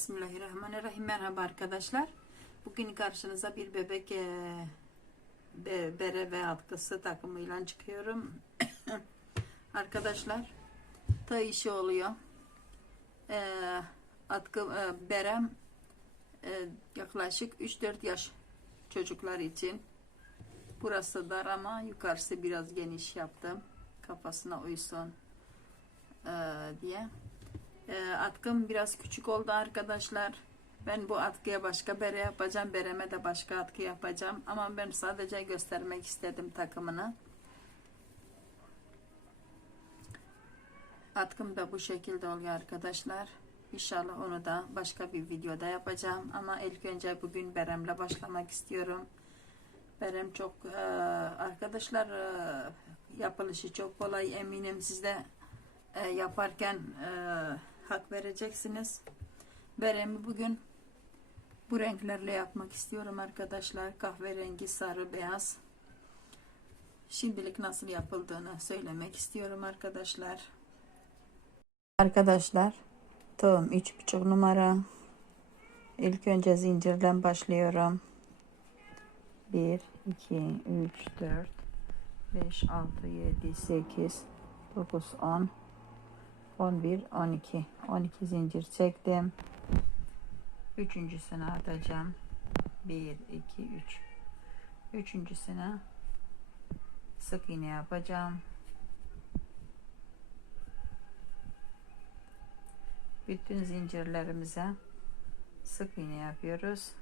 Bismillahirrahmanirrahim. Merhaba arkadaşlar. Bugün karşınıza bir bebek e, be- bere ve atkısı takımıyla çıkıyorum. arkadaşlar ta işi oluyor. E, atkı e, berem e, yaklaşık 3-4 yaş çocuklar için. Burası dar ama yukarısı biraz geniş yaptım. Kafasına uysun e, diye. E, atkım biraz küçük oldu arkadaşlar. Ben bu atkıya başka bere yapacağım. Bereme de başka atkı yapacağım. Ama ben sadece göstermek istedim takımını. Atkım da bu şekilde oluyor arkadaşlar. İnşallah onu da başka bir videoda yapacağım. Ama ilk önce bugün beremle başlamak istiyorum. Berem çok e, arkadaşlar e, yapılışı çok kolay. Eminim siz de e, yaparken e, hak vereceksiniz. Beremi bugün bu renklerle yapmak istiyorum arkadaşlar. Kahverengi, sarı, beyaz. Şimdilik nasıl yapıldığını söylemek istiyorum arkadaşlar. Arkadaşlar, tohum 3,5 numara. İlk önce zincirden başlıyorum. 1, 2, 3, 4, 5, 6, 7, 8, 9, 10, 11, 12. 12 zincir çektim. Üçüncüsünü atacağım. 1, 2, 3. Üçüncüsüne sık iğne yapacağım. Bütün zincirlerimize sık iğne yapıyoruz.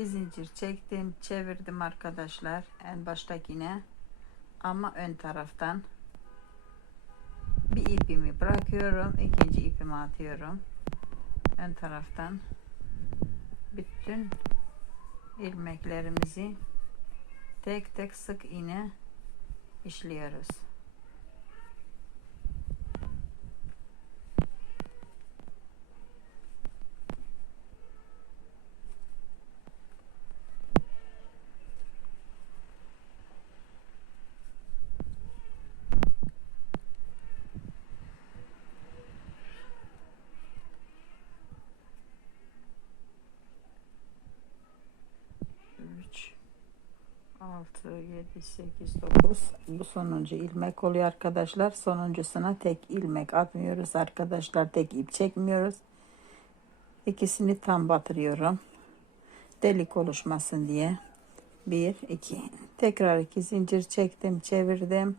2 zincir çektim çevirdim arkadaşlar. En baştakine. Ama ön taraftan bir ipimi bırakıyorum ikinci ipimi atıyorum. Ön taraftan bütün ilmeklerimizi tek tek sık iğne işliyoruz. 6, 7, 8, 9. Bu sonuncu ilmek oluyor arkadaşlar. Sonuncusuna tek ilmek atmıyoruz arkadaşlar. Tek ip çekmiyoruz. İkisini tam batırıyorum. Delik oluşmasın diye. 1, 2. Tekrar 2 zincir çektim, çevirdim.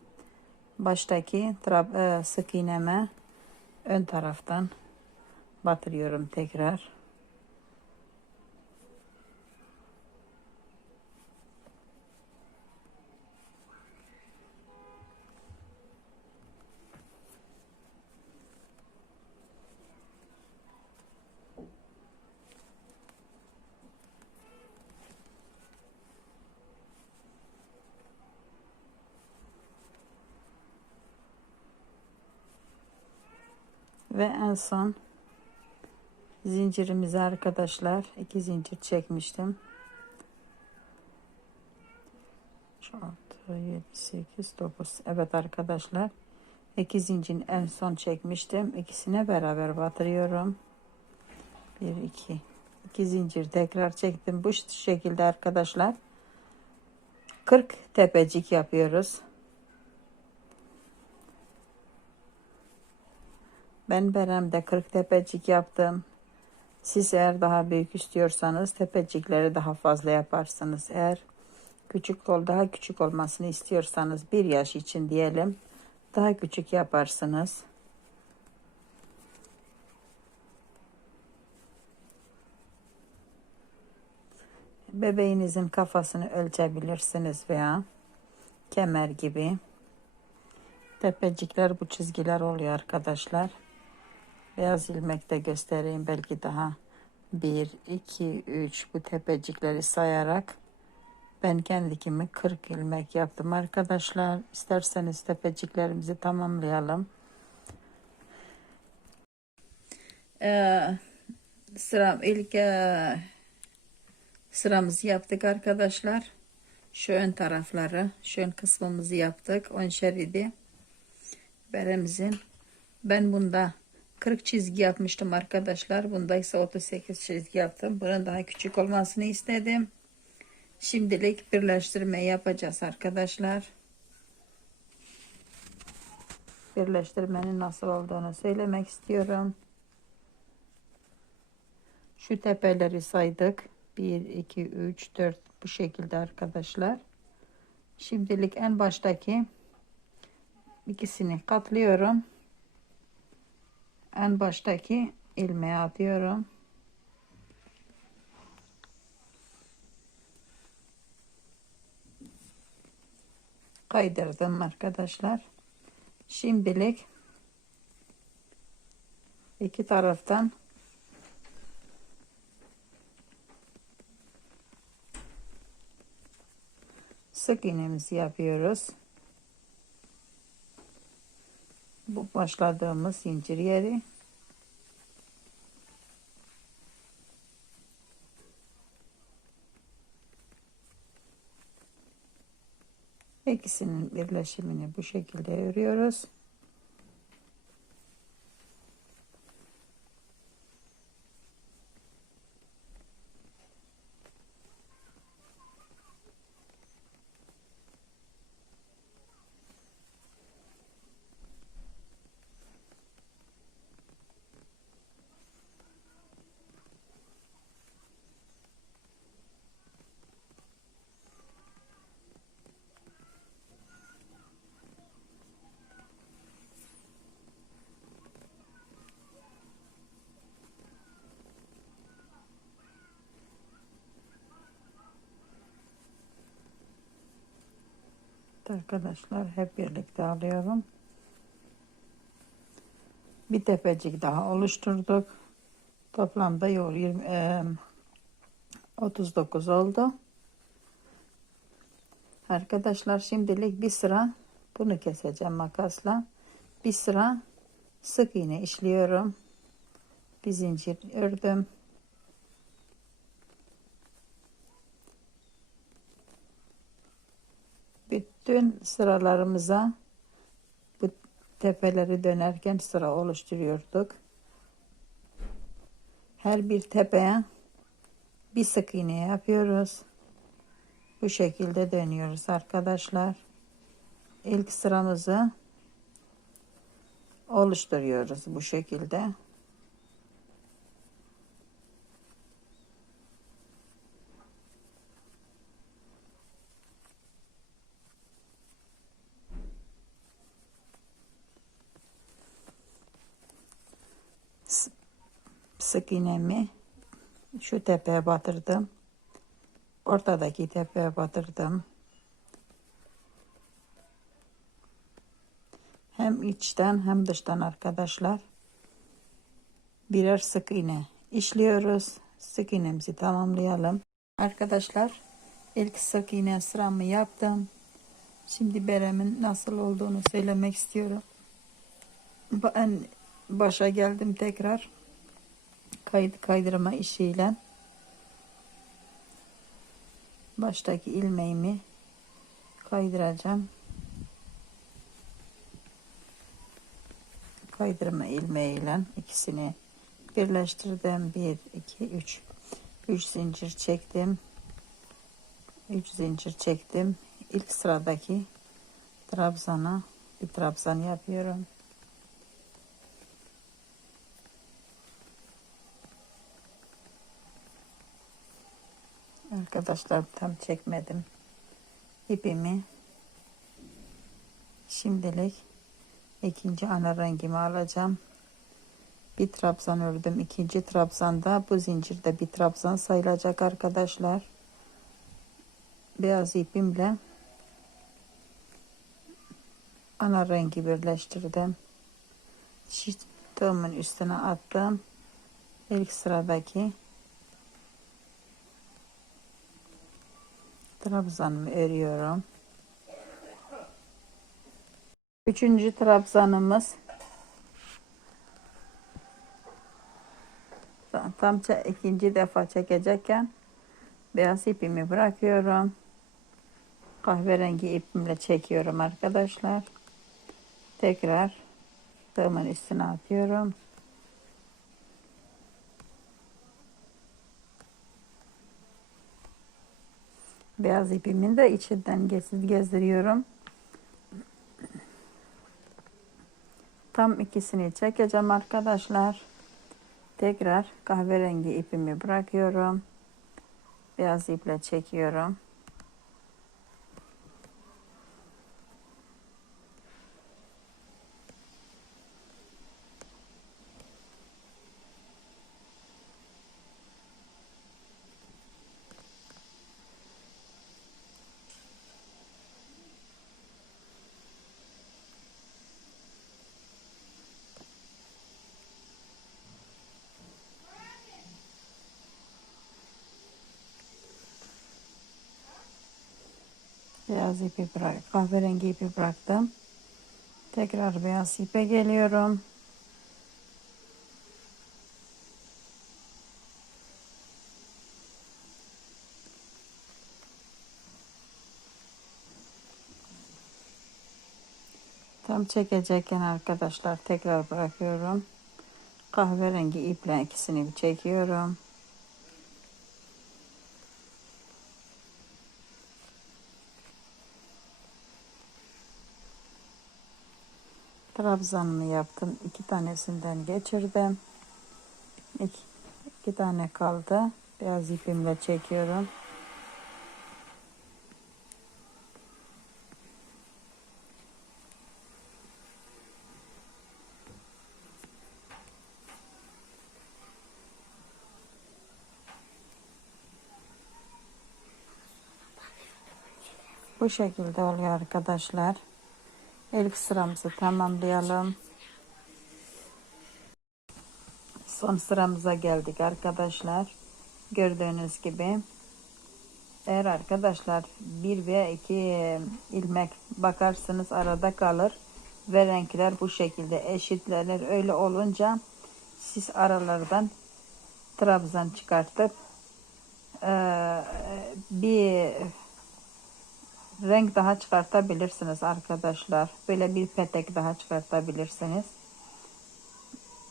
Baştaki e, sık iğneme ön taraftan batırıyorum tekrar. Ve en son zincirimizi arkadaşlar iki zincir çekmiştim. 6, 7, 8, 9. Evet arkadaşlar. iki zincirin en son çekmiştim. İkisine beraber batırıyorum. 1, 2. 2 zincir tekrar çektim. Bu şekilde arkadaşlar. 40 tepecik yapıyoruz. Ben Berem'de 40 tepecik yaptım. Siz eğer daha büyük istiyorsanız tepecikleri daha fazla yaparsınız. Eğer küçük ol daha küçük olmasını istiyorsanız bir yaş için diyelim daha küçük yaparsınız. Bebeğinizin kafasını ölçebilirsiniz veya kemer gibi. Tepecikler bu çizgiler oluyor arkadaşlar. Beyaz ilmekte göstereyim belki daha 1, 2, 3 bu tepecikleri sayarak Ben kendikimi 40 ilmek yaptım arkadaşlar. İsterseniz tepeciklerimizi tamamlayalım. Ee, sıram ilk e, sıramızı yaptık arkadaşlar. Şu ön tarafları, şu ön kısmımızı yaptık. Ön şeridi beremizin. Ben bunda 40 çizgi yapmıştım arkadaşlar. Bunda ise 38 çizgi yaptım. Bunun daha küçük olmasını istedim. Şimdilik birleştirme yapacağız arkadaşlar. Birleştirmenin nasıl olduğunu söylemek istiyorum. Şu tepeleri saydık. 1, 2, 3, 4 bu şekilde arkadaşlar. Şimdilik en baştaki ikisini katlıyorum. En baştaki ilmeğe atıyorum. Kaydırdım arkadaşlar. Şimdilik iki taraftan sık iğnemizi yapıyoruz. Bu başladığımız zincir yeri. İkisinin birleşimini bu şekilde örüyoruz. Arkadaşlar hep birlikte alıyorum. Bir tepecik daha oluşturduk. Toplamda yol 20, e, 39 oldu. Arkadaşlar şimdilik bir sıra bunu keseceğim makasla. Bir sıra sık iğne işliyorum. Bir zincir ördüm. Bütün sıralarımıza bu tepeleri dönerken sıra oluşturuyorduk. Her bir tepeye bir sık iğne yapıyoruz. Bu şekilde dönüyoruz arkadaşlar. İlk sıramızı oluşturuyoruz bu şekilde. Sık iğnemi şu tepeye batırdım. Ortadaki tepeye batırdım. Hem içten hem dıştan arkadaşlar. Birer sık iğne işliyoruz. Sık iğnemizi tamamlayalım. Arkadaşlar ilk sık iğne sıramı yaptım. Şimdi beremin nasıl olduğunu söylemek istiyorum. Ben başa geldim tekrar kaydı kaydırma işiyle baştaki ilmeğimi kaydıracağım. Kaydırma ilmeğiyle ikisini birleştirdim. 1 2 3 3 zincir çektim. 3 zincir çektim. İlk sıradaki trabzana bir trabzan yapıyorum. Arkadaşlar tam çekmedim. ipimi şimdilik ikinci ana rengimi alacağım. Bir trabzan ördüm. ikinci trabzanda bu zincirde bir trabzan sayılacak arkadaşlar. Beyaz ipimle ana rengi birleştirdim. Çiftığımın üstüne attım. İlk sıradaki Trabzanımı örüyorum. Üçüncü trabzanımız tam, ikinci defa çekecekken beyaz ipimi bırakıyorum. Kahverengi ipimle çekiyorum arkadaşlar. Tekrar tığımın üstüne atıyorum. Beyaz ipimin de içinden gez- gezdiriyorum. Tam ikisini çekeceğim arkadaşlar. Tekrar kahverengi ipimi bırakıyorum. Beyaz iple çekiyorum. Beyaz ipi bırak, kahverengi ipi bıraktım. Tekrar beyaz ipe geliyorum. Tam çekecekken arkadaşlar tekrar bırakıyorum. Kahverengi iple ikisini bir çekiyorum. Trabzanımı yaptım. İki tanesinden geçirdim. İki, iki tane kaldı. Beyaz ipimle çekiyorum. Bu şekilde oluyor arkadaşlar. İlk sıramızı tamamlayalım. Son sıramıza geldik arkadaşlar. Gördüğünüz gibi. Eğer arkadaşlar bir veya iki ilmek bakarsınız arada kalır ve renkler bu şekilde eşitlenir. Öyle olunca siz aralardan trabzan çıkartıp bir renk daha çıkartabilirsiniz arkadaşlar. Böyle bir petek daha çıkartabilirsiniz.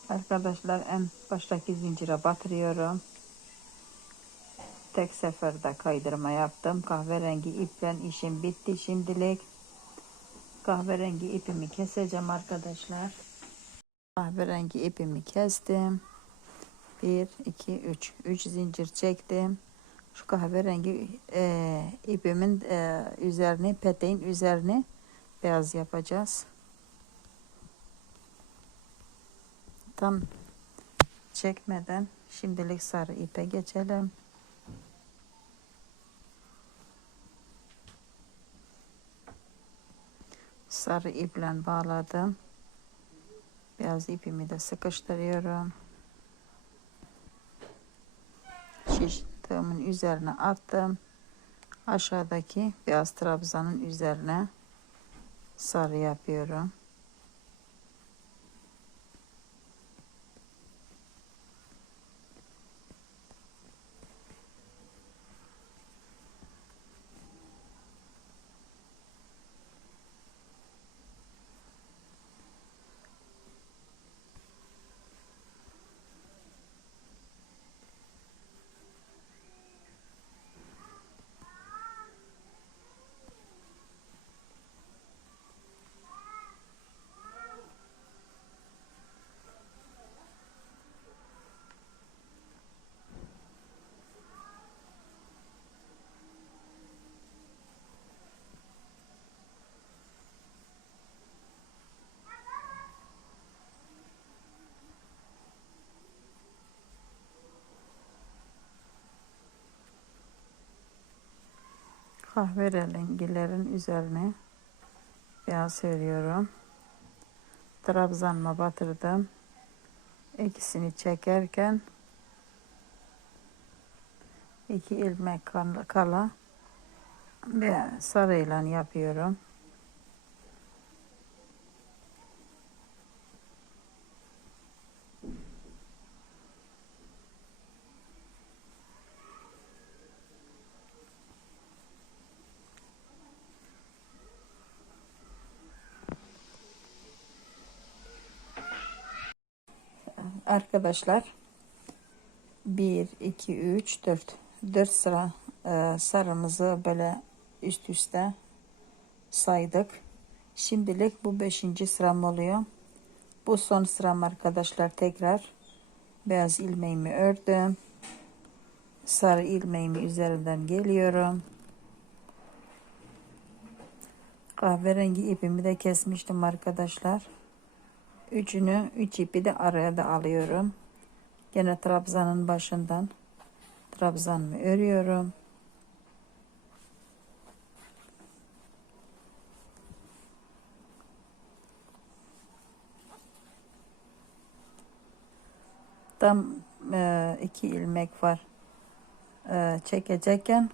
Arkadaşlar en baştaki zincire batırıyorum. Tek seferde kaydırma yaptım. Kahverengi ipten işim bitti şimdilik. Kahverengi ipimi keseceğim arkadaşlar. Kahverengi ipimi kestim. 1, 2, 3. 3 zincir çektim. Şu kahverengi e, ipimin e, üzerini, peteğin üzerini beyaz yapacağız. Tam çekmeden şimdilik sarı ipe geçelim. Sarı iple bağladım. Beyaz ipimi de sıkıştırıyorum. Tığımın üzerine attım. Aşağıdaki beyaz trabzanın üzerine sarı yapıyorum. Kahverengilerin üzerine beyaz örüyorum. Trabzanıma batırdım. İkisini çekerken iki ilmek kala Ve sarıyla yapıyorum. Arkadaşlar 1, 2, 3, 4 4 sıra e, sarımızı böyle üst üste saydık. Şimdilik bu 5. sıram oluyor. Bu son sıram arkadaşlar tekrar beyaz ilmeğimi ördüm. Sarı ilmeğimi üzerinden geliyorum. Kahverengi ipimi de kesmiştim arkadaşlar. Üçünü, üç ipi de araya da alıyorum. Gene trabzanın başından trabzanımı örüyorum. Tam e, iki ilmek var. E, çekecekken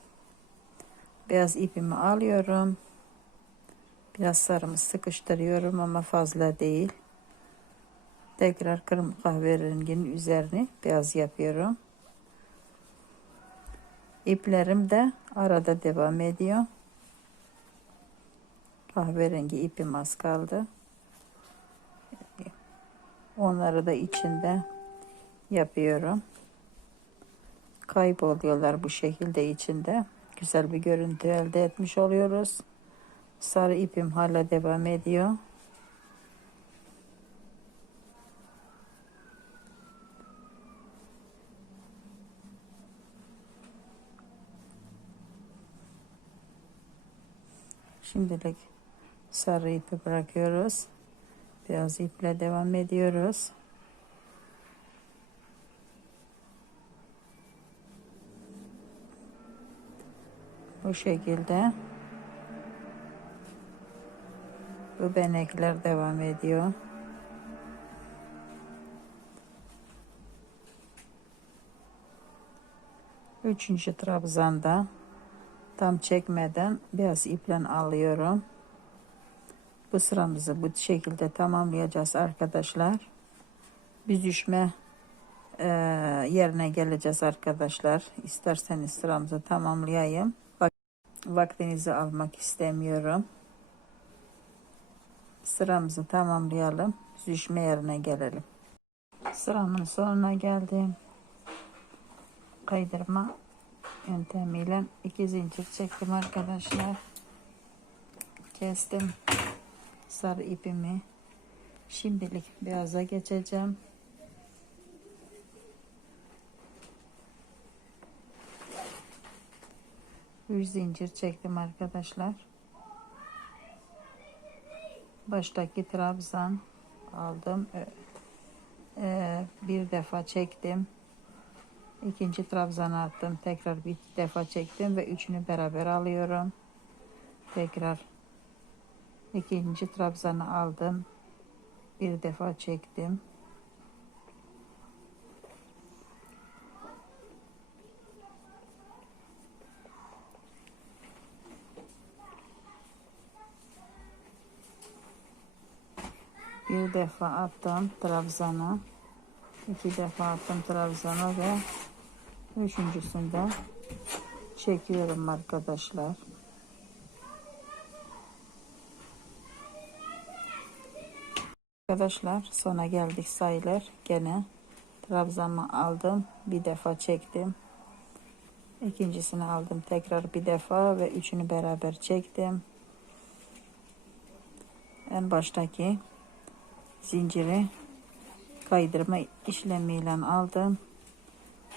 beyaz ipimi alıyorum. Biraz sarımı sıkıştırıyorum ama fazla değil. Tekrar kırmızı kahverenginin üzerini beyaz yapıyorum. İplerim de arada devam ediyor. Kahverengi ipim az kaldı. Onları da içinde yapıyorum. Kayboluyorlar bu şekilde içinde. Güzel bir görüntü elde etmiş oluyoruz. Sarı ipim hala devam ediyor. Şimdilik sarı ipi bırakıyoruz. Beyaz iple devam ediyoruz. Bu şekilde bu benekler devam ediyor. Üçüncü trabzanda tam çekmeden beyaz iple alıyorum. Bu sıramızı bu şekilde tamamlayacağız arkadaşlar. Büzüşme e, yerine geleceğiz arkadaşlar. İsterseniz sıramızı tamamlayayım. Bak, vaktinizi almak istemiyorum. Sıramızı tamamlayalım. Büzüşme yerine gelelim. Sıramın sonuna geldim. Kaydırma yöntemiyle iki zincir çektim arkadaşlar. Kestim sarı ipimi. Şimdilik beyaza geçeceğim. Üç zincir çektim arkadaşlar. Baştaki trabzan aldım. Ee, bir defa çektim. İkinci trabzanı attım. Tekrar bir defa çektim ve üçünü beraber alıyorum. Tekrar ikinci trabzanı aldım. Bir defa çektim. Bir defa attım trabzanı. İki defa attım trabzanı ve üçüncüsünde çekiyorum arkadaşlar. Arkadaşlar sona geldik sayılır. Gene trabzanımı aldım. Bir defa çektim. İkincisini aldım tekrar bir defa ve üçünü beraber çektim. En baştaki zinciri kaydırma işlemiyle aldım.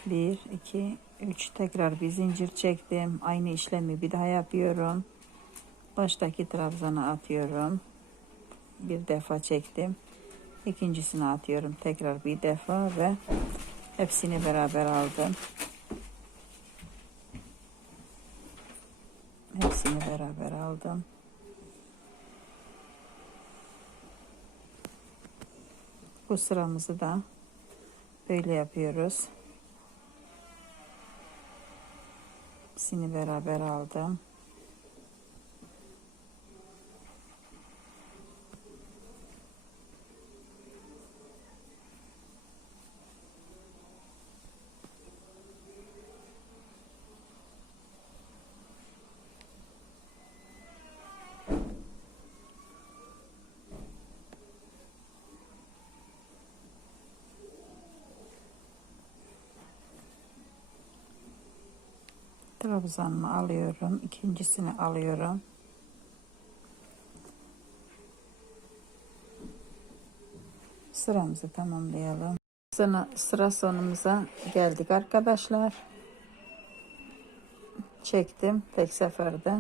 1 2 3 tekrar bir zincir çektim. Aynı işlemi bir daha yapıyorum. Baştaki trabzanı atıyorum. Bir defa çektim. İkincisini atıyorum tekrar bir defa ve hepsini beraber aldım. Hepsini beraber aldım. Bu sıramızı da böyle yapıyoruz. Hepsini beraber aldım. Trabzanımı alıyorum. ikincisini alıyorum. Sıramızı tamamlayalım. Sıra, sıra sonumuza geldik arkadaşlar. Çektim tek seferde.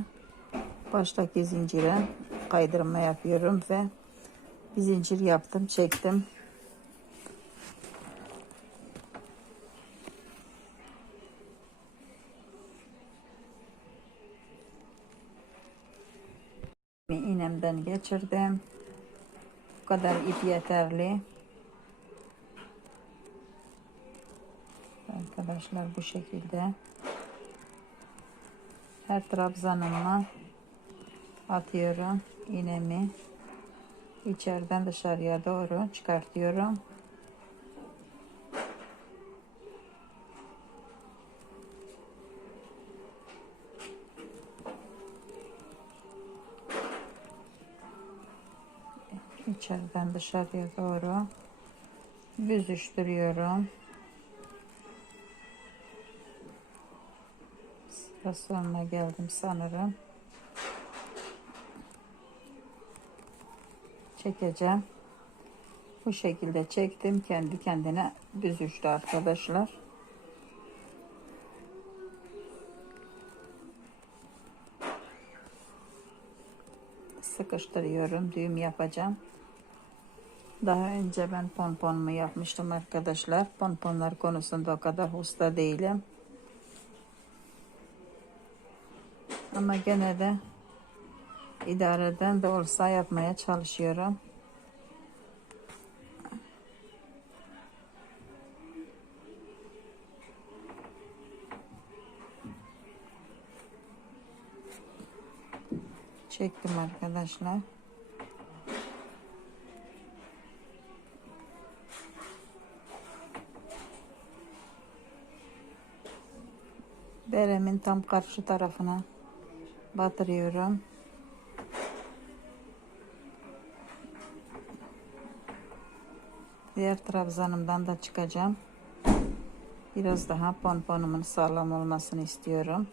Baştaki zincire kaydırma yapıyorum ve bir zincir yaptım, çektim. Geçirdim. Bu kadar ip yeterli. Arkadaşlar bu şekilde her trabzanıma atıyorum iğnemi içeriden dışarıya doğru çıkartıyorum. İçeriden dışarıya doğru büzüştürüyorum. Sıra sonuna geldim sanırım. Çekeceğim. Bu şekilde çektim. Kendi kendine büzüştü arkadaşlar. Sıkıştırıyorum. Düğüm yapacağım. Daha önce ben ponponumu yapmıştım arkadaşlar. Ponponlar konusunda o kadar usta değilim. Ama gene de idareden de olsa yapmaya çalışıyorum. Çektim arkadaşlar. Beremin tam karşı tarafına batırıyorum. Diğer trabzanımdan da çıkacağım. Biraz daha pomponumun sağlam olmasını istiyorum.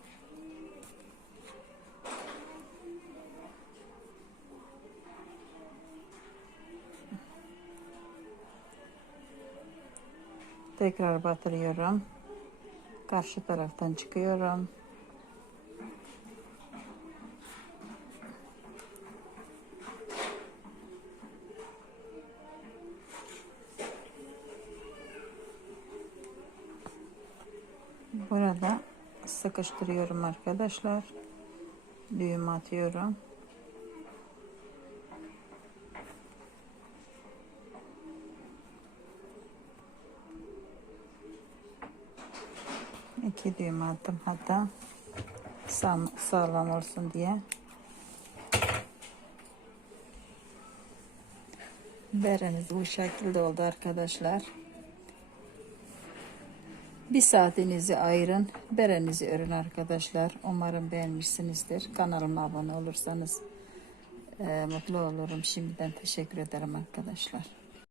Tekrar batırıyorum. Karşı taraftan çıkıyorum. Burada sıkıştırıyorum arkadaşlar. Düğüm atıyorum. İki düğüm attım hatta sağ, sağlam olsun diye. Bereniz bu şekilde oldu arkadaşlar. Bir saatinizi ayırın. Berenizi örün arkadaşlar. Umarım beğenmişsinizdir. Kanalıma abone olursanız e, mutlu olurum. Şimdiden teşekkür ederim arkadaşlar.